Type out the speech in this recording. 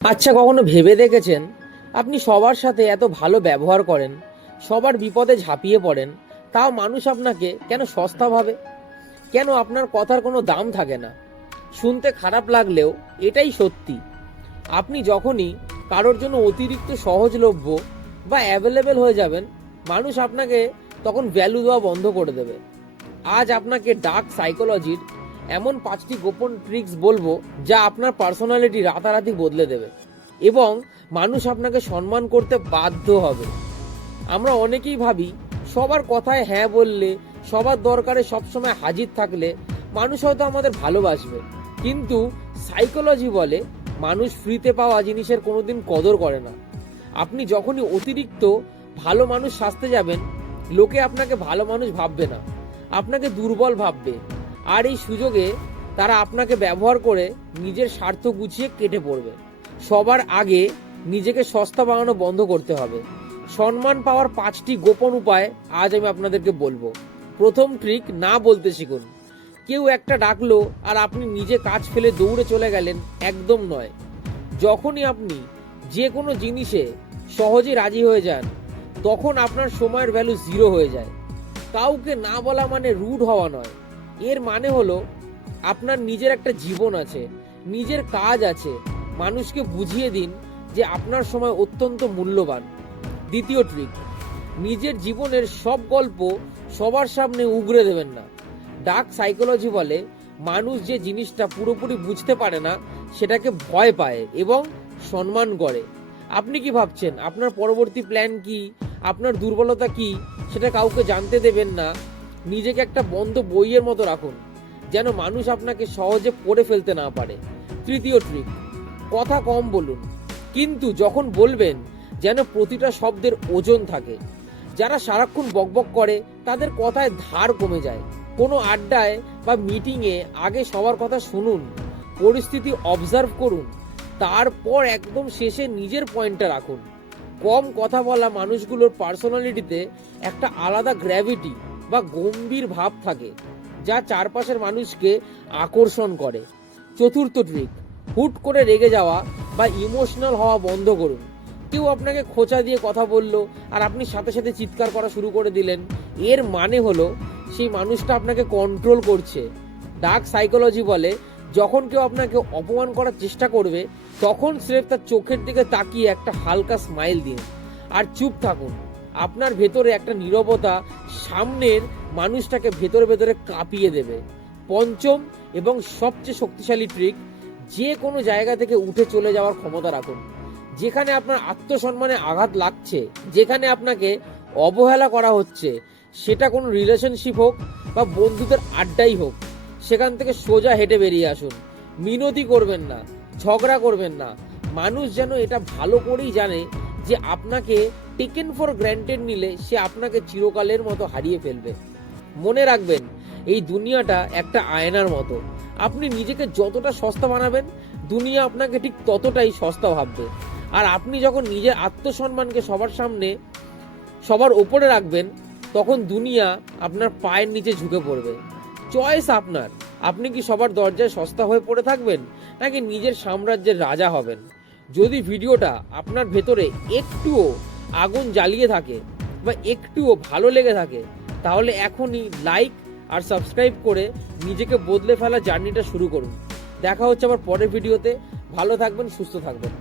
আচ্ছা, কখনো ভেবে দেখেছেন আপনি সবার সাথে এত ভালো ব্যবহার করেন, সবার বিপদে ঝাঁপিয়ে পড়েন, তাও মানুষ আপনাকে কেন সস্তা ভাবে? কেন আপনার কথার কোনো দাম থাকে না? শুনতে খারাপ লাগলেও এটাই সত্যি। আপনি যখনই কারোর জন্য অতিরিক্ত সহজলভ্য বা অ্যাভেলেবেল হয়ে যাবেন, মানুষ আপনাকে তখন ভ্যালু দেওয়া বন্ধ করে দেবে। আজ আপনাকে ডার্ক সাইকোলজির এমন 5টি গোপন ট্রিক্স বলবো যা আপনার পার্সোনালিটি রাতারাতি বদলে দেবে এবং মানুষ আপনাকে সম্মান করতে বাধ্য হবে। আমরা অনেকেই ভাবি সবার কথায় হ্যাঁ বললে, সবার দরকারে সবসময় হাজির থাকলে মানুষ হয়তো আমাদের ভালোবাসবে, কিন্তু সাইকোলজি বলে মানুষ ফ্রিতে পাওয়া জিনিসের কোনোদিন কদর করে না। আপনি যখনই অতিরিক্ত ভালো মানুষ সাজতে যাবেন, লোকে আপনাকে ভালো মানুষ ভাববে না, আপনাকে দুর্বল ভাববে। আর এই সুযোগে তারা আপনাকে ব্যবহার করে নিজের স্বার্থ গুছিয়ে কেটে পড়বে। সবার আগে নিজেকে সস্তা বানানো বন্ধ করতে হবে। সম্মান পাওয়ার 5টি গোপন উপায় আজ আমি আপনাদেরকে বলবো। প্রথম ট্রিক, না বলতে শিখুন। কেউ একটা ডাকলো আর আপনি নিজে কাজ ফেলে দৌড়ে চলে গেলেন, একদম নয়। যখনই আপনি যে কোনো জিনিসে সহজে রাজি হয়ে যান, তখন আপনার সময়ের ভ্যালু জিরো হয়ে যায়। কাউকে না বলা মানে রুড হওয়া নয়, এর মানে হলো আপনার নিজের একটা জীবন আছে, নিজের কাজ আছে। মানুষকে বুঝিয়ে দিন যে আপনার সময় অত্যন্ত মূল্যবান। দ্বিতীয় ট্রিক, নিজের জীবনের সব গল্প সবার সামনে উগরে দেবেন না। ডার্ক সাইকোলজি বলে মানুষ যে জিনিসটা পুরোপুরি বুঝতে পারে না সেটাকে ভয় পায় এবং সম্মান করে। আপনি কি ভাবছেন, আপনার পরবর্তী প্ল্যান কি, আপনার দুর্বলতা কি, সেটা কাউকে জানতে দেবেন না। নিজেকে একটা বন্ধ বইয়ের মতো রাখুন, যেন মানুষ আপনাকে সহজে পড়ে ফেলতে না পারে। তৃতীয় ট্রিক, কথা কম বলুন, কিন্তু যখন বলবেন যেন প্রতিটা শব্দের ওজন থাকে। যারা সারাক্ষণ বকবক করে তাদের কথায় ধার কমে যায়। কোনো আড্ডায় বা মিটিংয়ে আগে সবার কথা শুনুন, পরিস্থিতি অবজার্ভ করুন, তারপর একদম শেষে নিজের পয়েন্টটা রাখুন। কম কথা বলা মানুষগুলোর পার্সোনালিটিতে একটা আলাদা গ্র্যাভিটি বা গম্ভীর ভাব থাকে, যা চারপাশের মানুষকে আকর্ষণ করে। চতুর্থ ট্রিক, হুট করে রেগে যাওয়া বা ইমোশনাল হওয়া বন্ধ করুন। কেউ আপনাকে খোঁচা দিয়ে কথা বলল আর আপনি সাথে সাথে চিৎকার করা শুরু করে দিলেন, এর মানে হলো সেই মানুষটা আপনাকে কন্ট্রোল করছে। ডার্ক সাইকোলজি বলে যখন কেউ আপনাকে অপমান করার চেষ্টা করবে, তখন স্রেফ তার চোখের দিকে তাকিয়ে একটা হালকা স্মাইল দিন আর চুপ থাকুন। আপনার ভেতরে একটা নীরবতা সামনের মানুষটাকে ভেতরে ভেতরে কাঁপিয়ে দেবে। পঞ্চম এবং সবচেয়ে শক্তিশালী ট্রিক, যে কোনো জায়গা থেকে উঠে চলে যাওয়ার ক্ষমতা রাখুন। যেখানে আপনার আত্মসম্মানে আঘাত লাগছে, যেখানে আপনাকে অবহেলা করা হচ্ছে, সেটা কোনো রিলেশনশিপ হোক বা বন্ধুদের আড্ডাই হোক, সেখান থেকে সোজা হেঁটে বেরিয়ে আসুন। মিনতি করবেন না, ঝগড়া করবেন না। মানুষ যেন এটা ভালো করেই জানে যে আপনাকে টেকেন ফর গ্র্যান্টেড নিলে সে আপনাকে চিরকালের মতো হারিয়ে ফেলবে। মনে রাখবেন, এই দুনিয়াটা একটা আয়নার মতো। আপনি নিজেকে যতটা সস্তা বানাবেন, দুনিয়া আপনাকে ঠিক ততটাই সস্তা ভাববে। আর আপনি যখন নিজের আত্মসম্মানকে সবার সামনে সবার ওপরে রাখবেন, তখন দুনিয়া আপনার পায়ের নিচে ঝুঁকে পড়বে। চয়েস আপনার। আপনি কি সবার দরজায় সস্তা হয়ে পড়ে থাকবেন, নাকি নিজের সাম্রাজ্যের রাজা হবেন? যদি ভিডিওটা আপনার ভেতরে একটুও আগুন জ্বালিয়ে থাকে বা একটুও ভালো লেগে থাকে, তাহলে এখনই লাইক আর সাবস্ক্রাইব করে নিজেকে বদলে ফেলা জার্নিটা শুরু করুন। দেখা হচ্ছে আবার পরের ভিডিওতে। ভালো থাকবেন, সুস্থ থাকবেন।